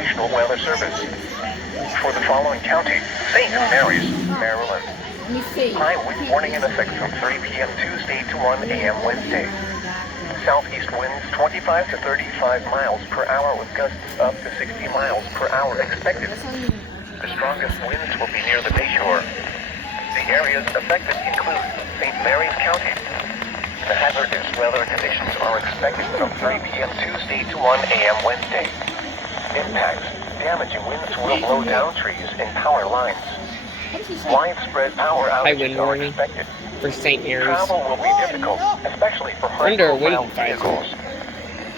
National Weather Service. For the following county, St. Mary's, Maryland. High wind warning in effect from 3 p.m. Tuesday to 1 a.m. Wednesday. Southeast winds 25 to 35 miles per hour with gusts up to 60 miles per hour expected. The strongest winds will be near the bayshore. The areas affected include St. Mary's County. The hazardous weather conditions are expected from 3 p.m. Tuesday to 1 a.m. Wednesday. Impacts. Damaging winds will blow down trees and power lines. Widespread power outages are expected. For St. Mary's. Travel will be difficult, especially for high-profile vehicles.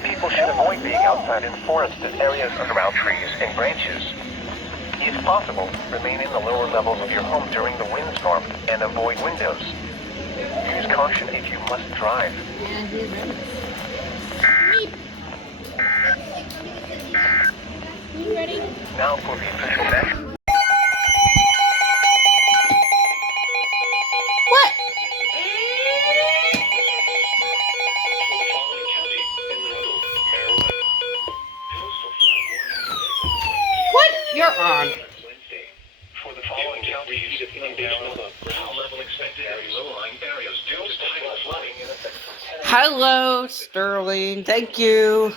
People should avoid being outside in forested areas around trees and branches. If possible, remain in the lower levels of your home during the windstorm and avoid windows. Use caution if you must drive. You ready? Now for the official national. What? What? You're on. For the following counties, level expected low-lying areas due to tidal flooding in effect from 10 Hello, Sterling. Thank you.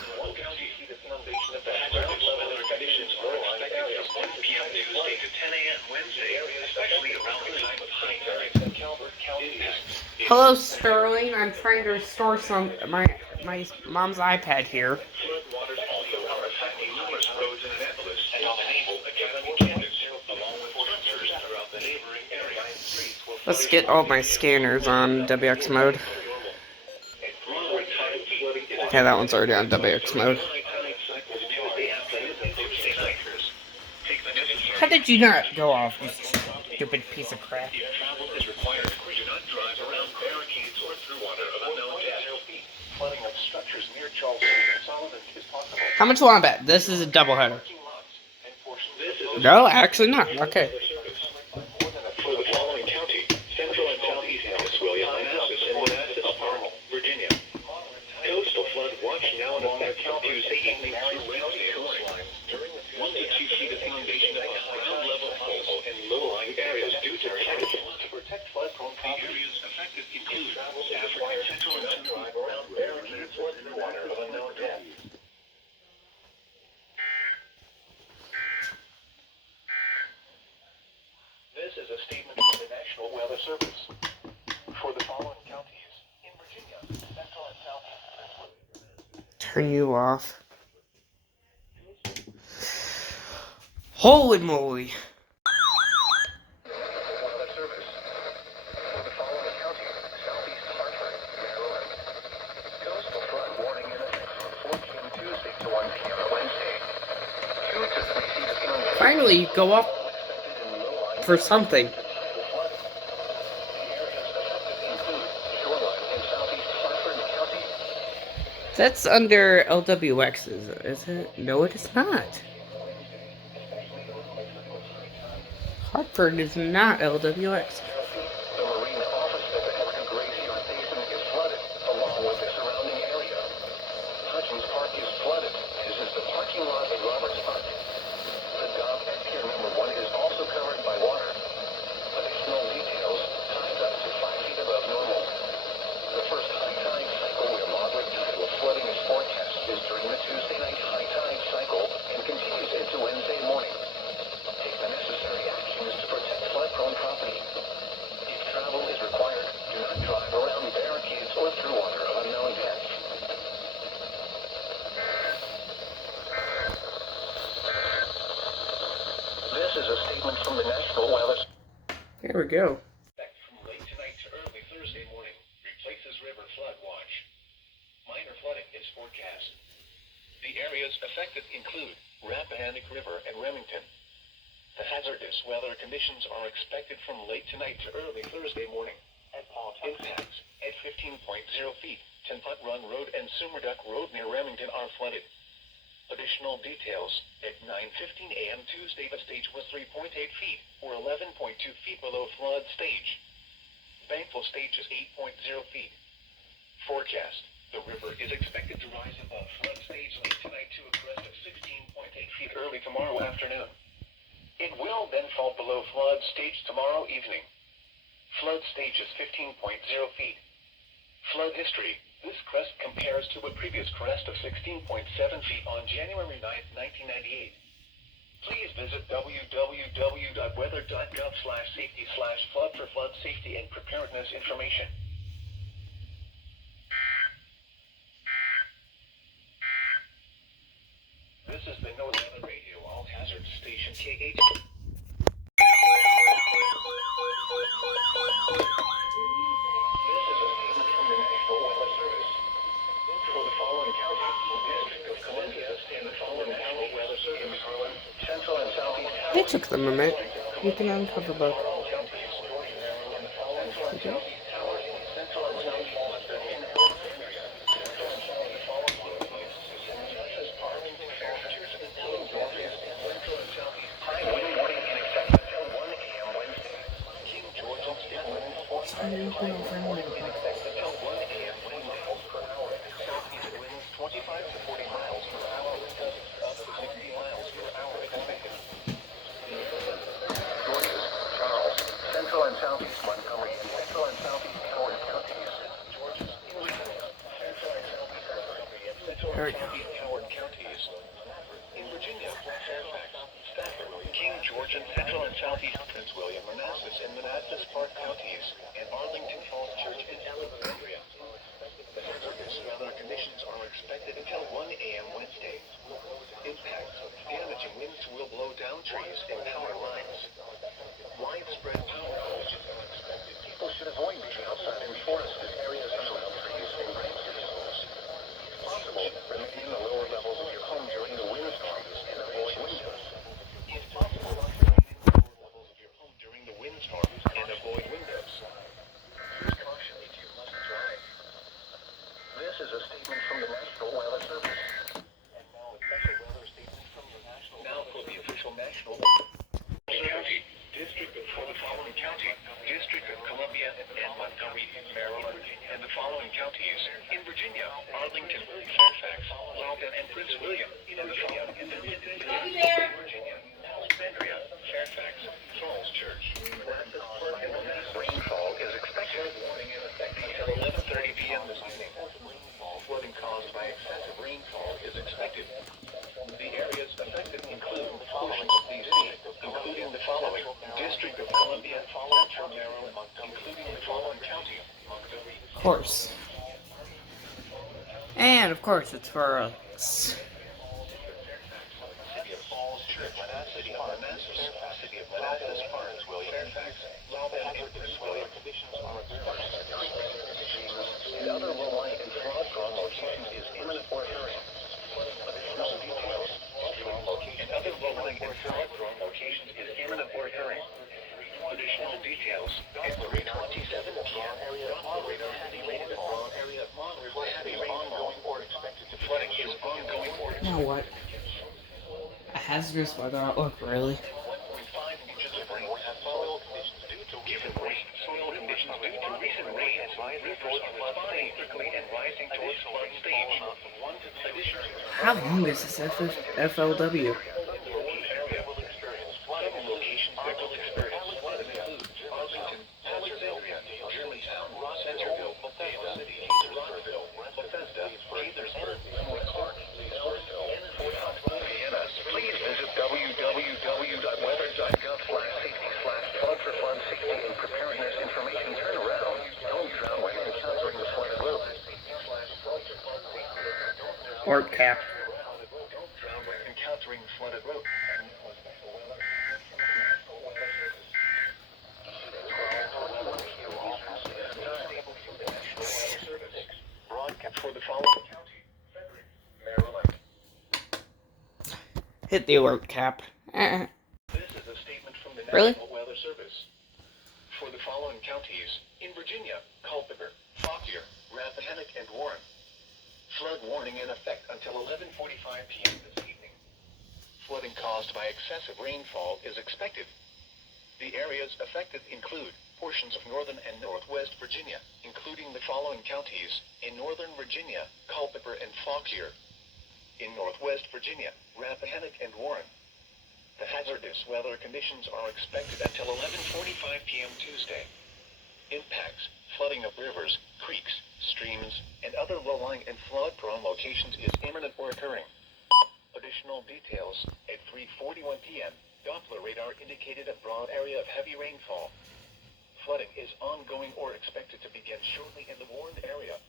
Hello, Sterling. I'm trying to restore my mom's iPad here. Let's get all my scanners on WX mode. Yeah, that one's already on WX mode. How did you not go off, you stupid piece of crap? How much will I bet? This is a doubleheader. No, actually not. Okay. For the following county, Central and Southeast William, Manassas, and Manassas, Virginia. Coastal flood watch now in effect from Tuesday evening through Wednesday morning. 1 to 2 feet of foundation above ground level holes and low-lying areas due to tidal flood. To protect flood-prone areas affected include African Central and Central ground barricades or through water of unknown depth. This is a statement from the National Weather Service. For the following counties in Virginia, Central and Southeast. Turn you off. Holy moly. Weather Service. For the following counties, Southeast Hartford, Maryland. Coastal flood warning in effect from 4 p.m. Tuesday to 1 p.m. Wednesday. 2 to 3 feet of inundation. Finally, you go up for something. That's under LWX, is it? No, it is not. Hartford is not LWX. The Marine Office at the Everton Graveyard Basin is flooded, along with the surrounding area. Hutchins Park is flooded, as is the parking lot at Roberts Park. The dock at Pier Number 1 is also covered by water. Additional details, tides up to 5 feet above normal. The first high tide cycle where moderate tidal flooding is forecast is during the Tuesday night high tide cycle and continues into Wednesday morning. Take the necessary actions to protect flood-prone property. If travel is required, do not drive around barricades or through water of unknown depth. This is a statement from the National Weather. Here we go. From late tonight to early Thursday morning, replaces river flood watch. Minor flooding is forecast. The areas affected include Rappahannock River and Remington. The hazardous weather conditions are expected from late tonight to early Thursday morning. Impacts at 15.0 feet, 10-foot Run Road and Sumerduck Road near Remington are flooded. Additional details, at 9:15 a.m. Tuesday, the stage was 3.8 feet, or 11.2 feet below flood stage. Banksville stage is 8.0 feet. Forecast, The river is expected to rise above flood stage late tonight to a crest of 16.8 feet early tomorrow afternoon. It will then fall below flood stage tomorrow evening. Flood stage is 15.0 feet. Flood history. This crest compares to a previous crest of 16.7 feet on January 9, 1998. Please visit www.weather.gov/safety/flood for flood safety and preparedness information. This is the NOAA Weather Radio All Hazard Station KH. It took them a minute. You can uncover both. Okay. There we go. In Virginia, Fairfax, Stafford, King George, and Central and Southeast Prince William, Manassas, and Manassas Park counties, and Arlington Falls Church in Alexandria. Hazardous weather conditions are expected until 1 a.m. Wednesday. Impacts of damaging winds will blow down trees and power lines. Widespread power outages are expected. People should avoid being outside in forested areas around trees and branches. If possible, remain in the lower levels of your home during the windstorms and avoid windows. If possible, remain in the lower levels of your home during the windstorms and avoid windows. Use caution if you must drive. This is a statement from the National Weather Service. And now a special weather statement from the National. Now for the official National County. District for the following county. District of Columbia and Montgomery, Maryland, and the following counties. In Virginia, Arlington, Fairfax, Loudoun, and Prince William. In Virginia, Virginia, Alexandria, Fairfax, Falls Church. Rainfall is expected. Warning in effect until 11:30 p.m. this evening. Flooding caused by excessive rainfall is expected. The areas affected include portions of D.C., including the following: District of Columbia, Central Maryland, including the following county: Montgomery. Of course. And of course, it's for us. City of Falls Church, Manassas, City of Manassas, Prince William, Fairfax, Loudoun, and Prince William. Conditions are and other low-lying and fraud-prone locations is imminent or occurring. Additional details. And other low-lying and fraud-prone locations is imminent or occurring. Additional details. At 3:27 p.m. Heavy rainfall. Heavy rainfall or expected to flooding is ongoing or expected. Now what? A hazardous weather outlook, really? 1.5 inches of rain. Soil conditions due to recent rain. Soil conditions due to recent rain. Rivers are responding quickly and rising towards flood stage. Additionally, How long is this FLW? area will experience flooding in locations that will experience flood include Arlington, Alexandria, Germantown, Centerville, Bethesda City, Rockville, Bethesda, Gaithersburg, Clark, Ellisville, and Fort Hunt. Please visit www.weather.gov/safety/flood for flood safety and preparedness information. Turn around. Don't drown when encountering the flooded road. Port cap. Don't drown when encountering the flooded road. Broadcast for the following county: Maryland. Hit the alert cap. This is a statement from the Really? National Weather Service. For the following counties: in Virginia, Culpeper, Fauquier, Rappahannock, and Warren. Flood warning in effect until 11:45 p.m. this evening. Flooding caused by excessive rainfall is expected. The areas affected include portions of northern and northwest Virginia, including the following counties: in northern Virginia, Culpeper and Fauquier; in northwest Virginia, Rappahannock and Warren. The hazardous weather conditions are expected until 11:45 p.m. Tuesday. Impacts: flooding of rivers, creeks, streams, and other low-lying and flood-prone locations is imminent or occurring. Additional details: at 3:41 p.m., Doppler radar indicated a broad area of heavy rainfall. Flooding is ongoing or expected to begin shortly in the warned area.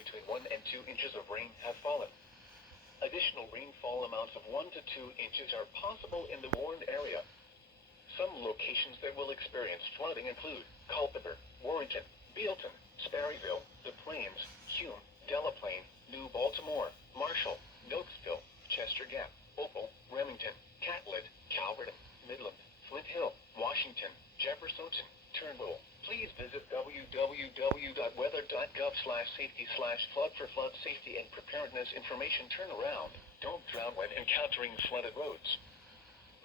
Between 1 and 2 inches of rain have fallen. Additional rainfall amounts of 1 to 2 inches are possible in the warned area. Some locations that will experience flooding include Culpeper, Warrenton, Bealton, Sperryville, The Plains, Hume, Delaplane, New Baltimore, Marshall, Nokesville, Chester Gap, Opal, Remington, Catlett, Calverton, Midland, Flint Hill, Washington, Jefferson, Turnbull. Please visit www.weather.gov/safety/flood for flood safety and preparedness information. Turnaround. Don't drown when encountering flooded roads.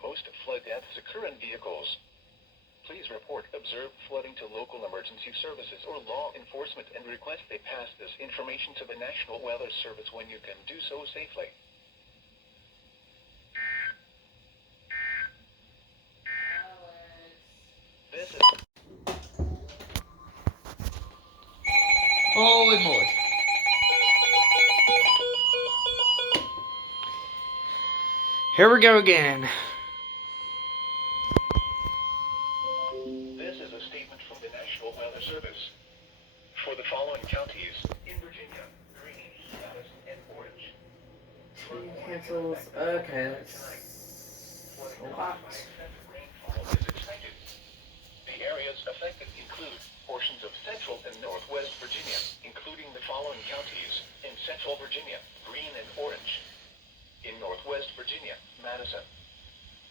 Most flood deaths occur in vehicles. Please report observed flooding to local emergency services or law enforcement and request they pass this information to the National Weather Service when you can do so safely. This is Holy moly. Here we go again. This is a statement from the National Weather Service. For the following counties in Virginia: Green, Madison, and Orange. Cancels. Okay, that's a lot. Rainfall is expected. The areas affected include portions of central and northwest Virginia, including the following counties: in central Virginia, Green and Orange; in northwest Virginia, Madison.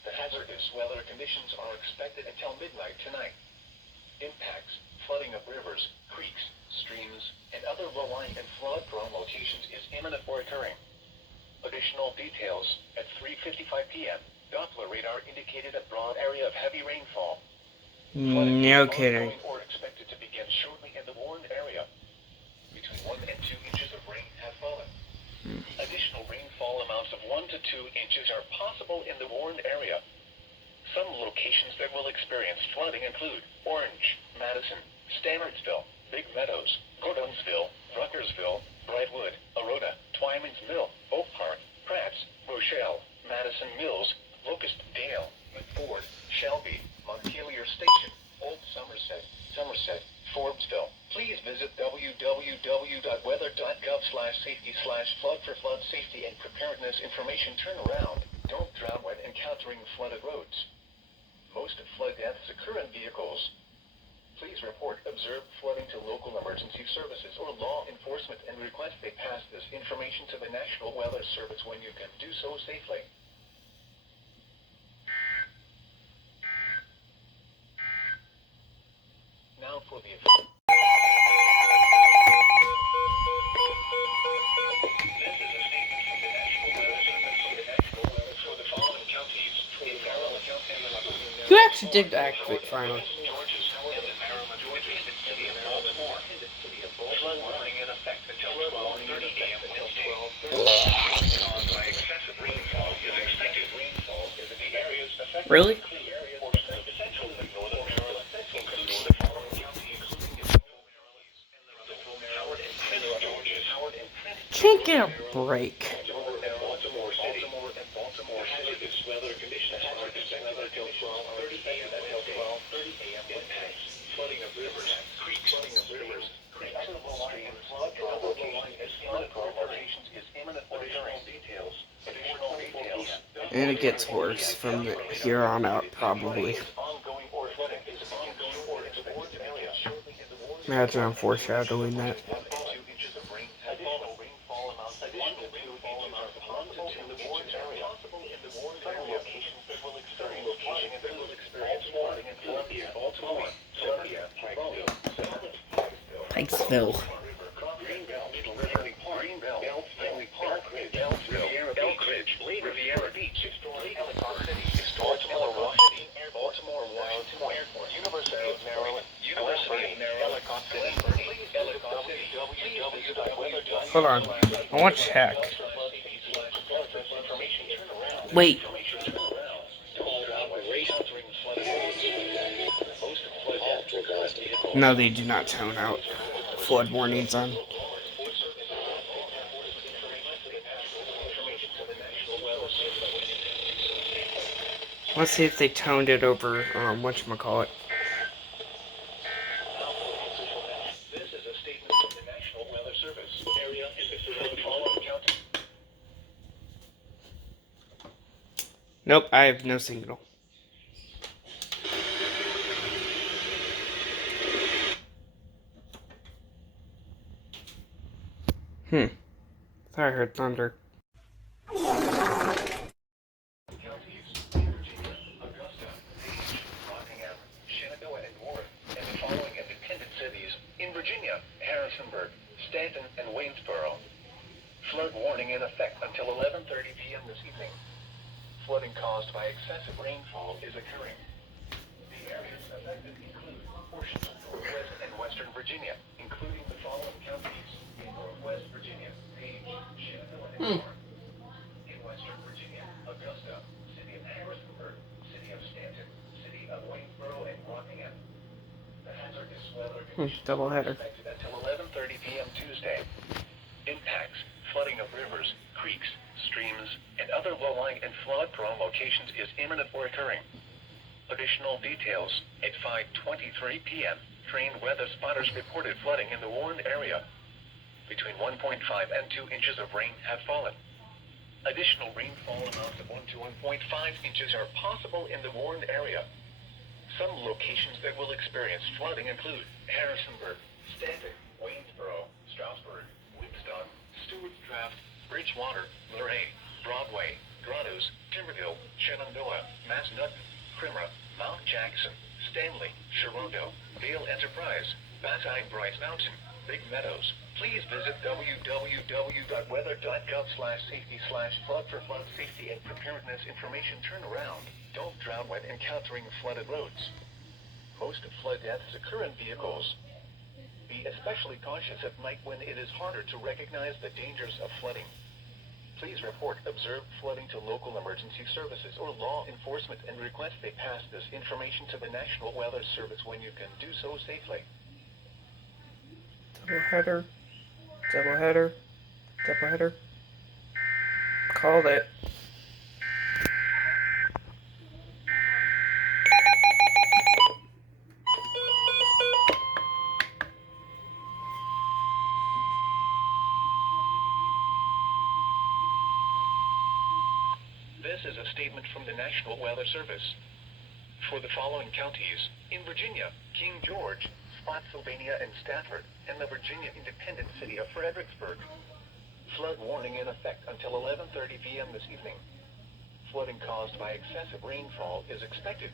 The hazardous weather conditions are expected until midnight tonight. Impacts: flooding of rivers, creeks, streams, and other low-lying and flood-prone locations is imminent or occurring. Additional details: at 3:55 p.m., Doppler radar indicated a broad area of heavy rainfall. Flooding No is kidding. ongoing or expected to begin shortly in the warned area. Between 1 and 2 inches of rain have fallen. Additional rainfall amounts of 1 to 2 inches are possible in the warned area. Some locations that will experience flooding include Orange, Madison, Stammardsville, Big Meadows, Gordonsville, Ruckersville, Brightwood, Arota, Twyman's Mill, Oak Park, Pratt's, Rochelle, Madison Mills, Locust Dale, McFord, Shelby, Montpelier Station, Old Somerset, Forbesville. Please visit www.weather.gov/safety/flood for flood safety and preparedness information. Turnaround. Don't drown when encountering flooded roads. Most flood deaths occur in vehicles. Please report observed flooding to local emergency services or law enforcement and request they pass this information to the National Weather Service when you can do so safely. Now for the Who actually did activate finally? Really? Can't get a break. And it gets worse from here on out, probably. Imagine I'm foreshadowing that. Pikesville. University of Maryland. University of Maryland. www.weather.gov. Hold on. I want to check. Wait. No, they do not tone out flood warnings on. Let's see if they toned it over, whatchamacallit. This is a statement from the National Weather Service. Area in the following county. Nope, I have no signal. Thought I heard thunder. Harrisonburg, Stanton, and Waynesboro. Flood warning in effect until 11:30 p.m. this evening. Flooding caused by excessive rainfall is occurring. The areas affected include portions of Northwest and Western Virginia, including the following counties: in Northwest Virginia, Page, Shenandoah, and Warren. In Western Virginia, Augusta, City of Harrisonburg, City of Stanton, City of Waynesboro, and Rockingham. The hazardous weather conditions Doubleheader. expected until 11:30 p.m. Tuesday. Impacts: flooding of rivers, creeks, streams, and other low-lying and flood-prone locations is imminent or occurring. Additional details: at 5:23 p.m., trained weather spotters reported flooding in the warned area. Between 1.5 and 2 inches of rain have fallen. Additional rainfall amounts of 1 to 1.5 inches are possible in the warned area. Some locations that will experience flooding include Harrisonburg, Stanton, Waynesboro, Strasburg, Winston, Stewart's Draft, Bridgewater, Luray, Broadway, Grottoes, Timberville, Shenandoah, Massanutten, Crimra, Mount Jackson, Stanley, Sharonda, Vale Enterprise, Bryce Mountain, Big Meadows. Please visit www.weather.gov/safety/flood for flood safety and preparedness information turnaround. Don't drown when encountering flooded roads. Most flood deaths occur in vehicles. Be especially cautious at night when it is harder to recognize the dangers of flooding. Please report observed flooding to local emergency services or law enforcement and request they pass this information to the National Weather Service when you can do so safely. Doubleheader. Doubleheader. Doubleheader. Called it. This is a statement from the National Weather Service. For the following counties: in Virginia, King George, Spotsylvania, and Stafford, and the Virginia independent city of Fredericksburg. Flood warning in effect until 11:30 p.m. this evening. Flooding caused by excessive rainfall is expected.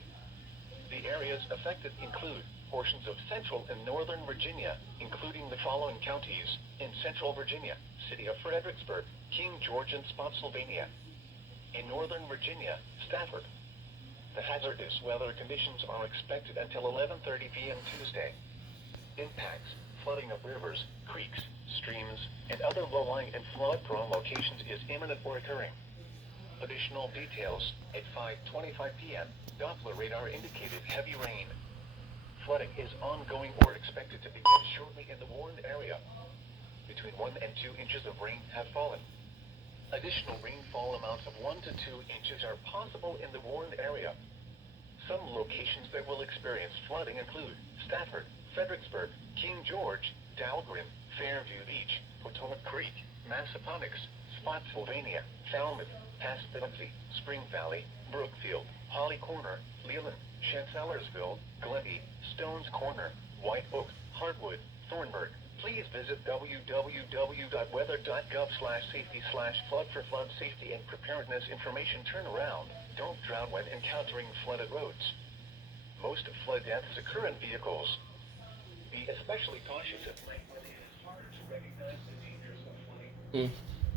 The areas affected include portions of central and northern Virginia, including the following counties: in central Virginia, city of Fredericksburg, King George, and Spotsylvania. In northern Virginia, Stafford. The hazardous weather conditions are expected until 11:30 p.m. Tuesday. Impacts: flooding of rivers, creeks, streams, and other low-lying and flood-prone locations is imminent or occurring. Additional details: at 5:25 p.m., Doppler radar indicated heavy rain. Flooding is ongoing or expected to begin shortly in the warned area. Between 1 and 2 inches of rain have fallen. Additional rainfall amounts of 1 to 2 inches are possible in the warned area. Some locations that will experience flooding include Stafford, Fredericksburg, King George, Dahlgren, Fairview Beach, Potomac Creek, Massaponax, Spotsylvania, Falmouth, Paspinksy, Spring Valley, Brookfield, Holly Corner, Leland, Chancellorsville, Glenby, Stones Corner, White Oak, Hardwood, Thornburg. Please visit www.weather.gov/safety/flood for flood safety and preparedness information turnaround. Don't drown when encountering flooded roads. Most flood deaths occur in vehicles. Be especially cautious at night when it is harder to recognize the dangers of flooding.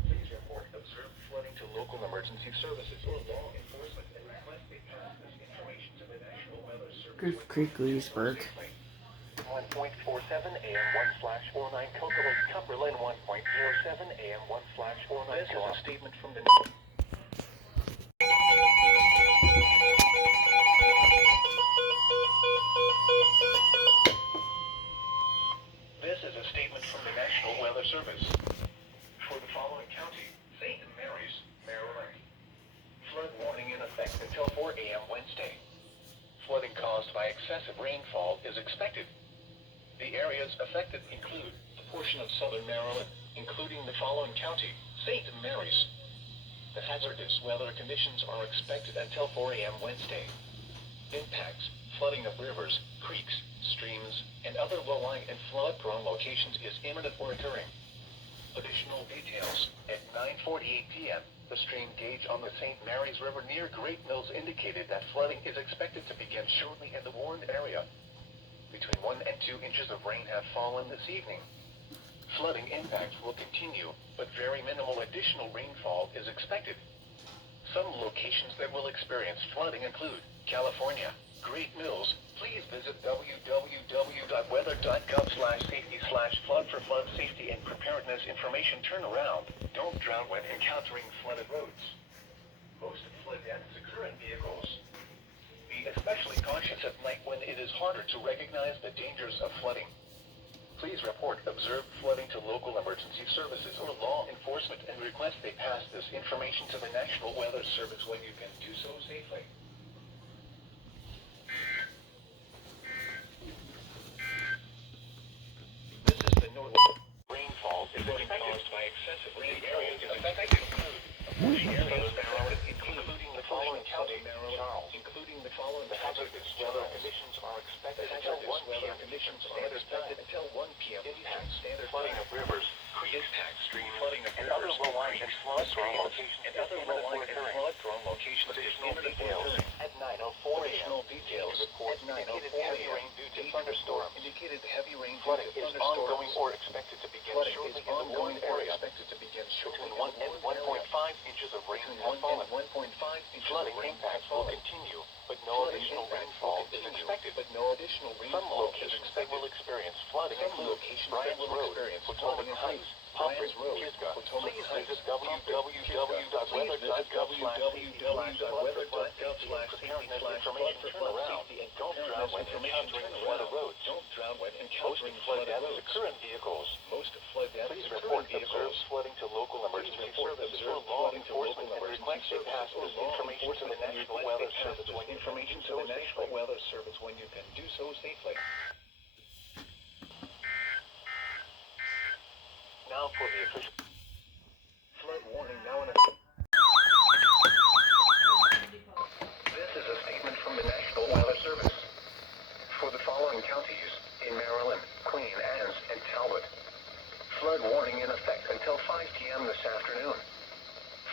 Please report report observed flooding to local emergency services or law enforcement and request they pass this information to the National Weather Service. Goose Creek, Leesburg. 1.47 AM 1/49 Cocoa Cumberland 1.07 AM 1/49. This is a statement from the National Weather Service. For the following county, St. Mary's, Maryland. Flood warning in effect until 4 AM Wednesday. Flooding caused by excessive rainfall is expected. The areas affected include a portion of southern Maryland, including the following county, St. Mary's. The hazardous weather conditions are expected until 4 AM Wednesday. Impacts, flooding of rivers, creeks, streams, and other low-lying and flood-prone locations is imminent or occurring. Additional details, at 9:48 p.m., the stream gauge on the St. Mary's River near Great Mills indicated that flooding is expected to begin shortly in the warned area. Between 1 and 2 inches of rain have fallen this evening. Flooding impacts will continue, but very minimal additional rainfall is expected. Some locations that will experience flooding include California, Great Mills. Please visit www.weather.gov/safety/flood for flood safety and preparedness information. Turnaround. Don't drown when encountering flooded roads. Most flood deaths occur in vehicles. Be especially cautious at night when it is harder to recognize the dangers of flooding. Please report observed flooding to local emergency services or law enforcement and request they pass this information to the National Weather Service when you can do so safely. This is the northern rainfall is being caused by excessive rain. Areas affected including the following county, including the following hazardous weather conditions are expected until 1 p.m. Conditions are expected until 1 p.m. Impact standard flooding of rivers, creeks, streams, flooding of and other low-lying and flood-prone locations. Additional details at 9:04 a.m. Details report indicated heavy rain due to thunderstorms. Indicated heavy rain flooding is ongoing or expected to begin shortly in the warned area. Between 1 and 1.5 inches of rain have fallen. Flooding impacts will continue, but no additional rainfall is expected. Some locations that will experience flooding include Bryant's Road, Potomac Heights, Pompers, Pisgah. Please visit www.weather.gov/safety/flood information. Don't drown when encountering flooded roads. Most flood deaths occur in vehicles. Please report observed flooding to local emergency services or law enforcement and request they pass this information to the National Weather Service when you can do so safely. Now for the official flood warning now in effect. This is a statement from the National Weather Service. For the following counties in Maryland, Queen Anne's, and Talbot. Flood warning in effect until 5 p.m. this afternoon.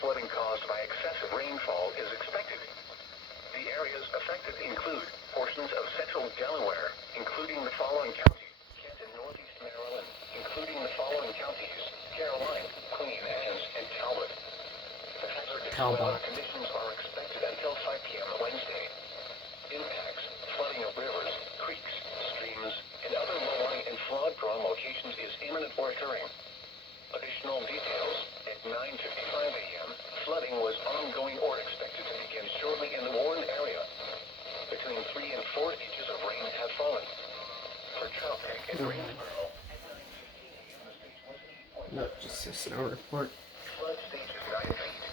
Flooding caused by excessive rainfall is expected. The areas affected include portions of central Delaware, including the following counties. Kent and northeast Maryland, including the following counties. Caroline, Queen Anne's, and Talbot. The hazardous weather conditions are expected until 5 p.m. Wednesday. Impacts, flooding of rivers, creeks, streams, and other low-lying and flood-prone locations is imminent or occurring. Additional details, at 9:55 a.m., flooding was ongoing or expected to begin shortly in the warned area. Between 3 and 4 inches of rain have fallen. For traffic in Greensboro, No, just a snow report. flood stage is 9 feet.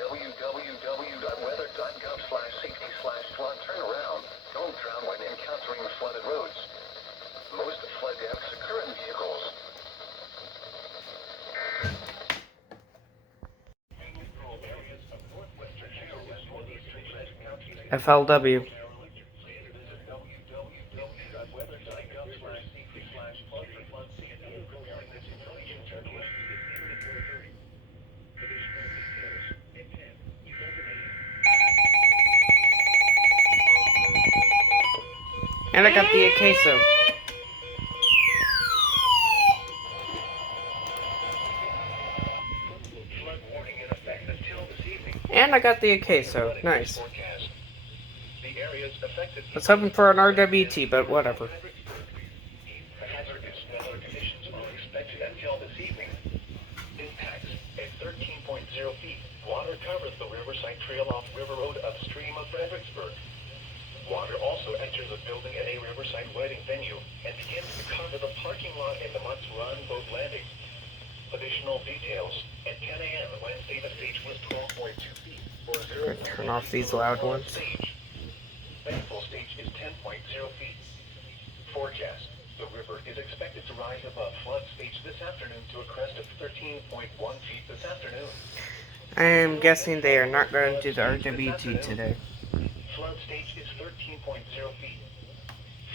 www.weather.gov/safety/flood turnaround. Don't drown when encountering flooded roads. Most flood deaths occur in vehicles. FLW. And I got the queso. Flood And I got the queso. Nice. The areas affected. I was hoping for an RWT, but whatever. Hazardous weather conditions are expected until this evening. Impacts at 13.0 feet. Water covers the Riverside Trail off River Road upstream of Fredericksburg. Water also enters a building at a Riverside wedding venue and begins to cover the parking lot in the Mutts Run boat landing. Additional details. At 10 a.m. Wednesday, the stage was 12.2 feet. Or 0. Turn off these loud ones. Thankful stage is 10.0 feet. Forecast. The river is expected to rise above flood stage this afternoon to a crest of 13.1 feet this afternoon. I am guessing they are not going to do the RWT today. Flood stage is 13.0 feet.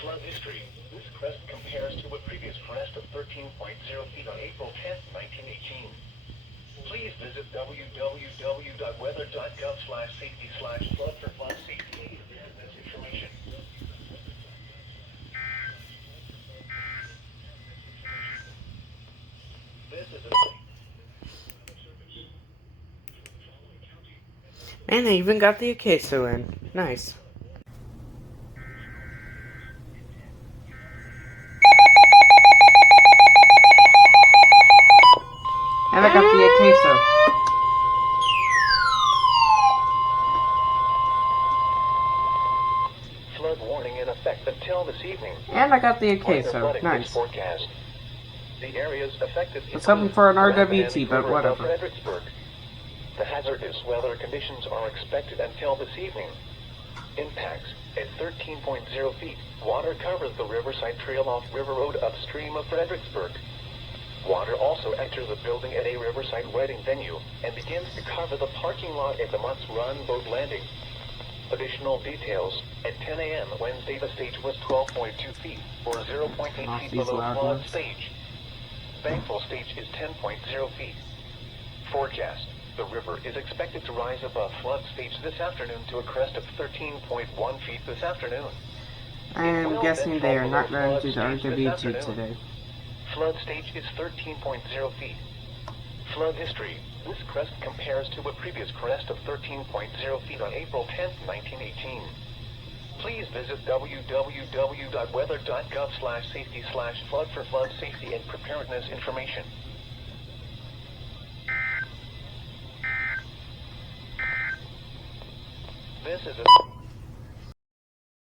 Flood history. This crest compares to a previous crest of 13.0 feet on April 10, 1918. Please visit www.weather.gov/safety/flood for flood safety and preparedness information. This is a And I even got the queso in. Nice. And I got the queso. flood warning in effect until this evening. And I got the queso. Nice. Forecast. The areas affected. I was hoping for an RWT, but whatever. Fredericksburg. The hazardous weather conditions are expected until this evening. Impacts at 13.0 feet. Water covers the Riverside Trail off River Road upstream of Fredericksburg. Water also enters the building at a Riverside wedding venue and begins to cover the parking lot at the Mutts Run boat landing. Additional details. At 10 a.m. Wednesday, the stage was 12.2 feet, or 0.8 feet below flood stage. Thankful stage is 10.0 feet. Forecast. The river is expected to rise above flood stage this afternoon to a crest of 13.1 feet this afternoon. I am guessing they are not going to do the RWT today. Flood stage is 13.0 feet. Flood history. This crest compares to a previous crest of 13.0 feet on April 10, 1918. Please visit www.weather.gov/safety/flood for flood safety and preparedness information. This is a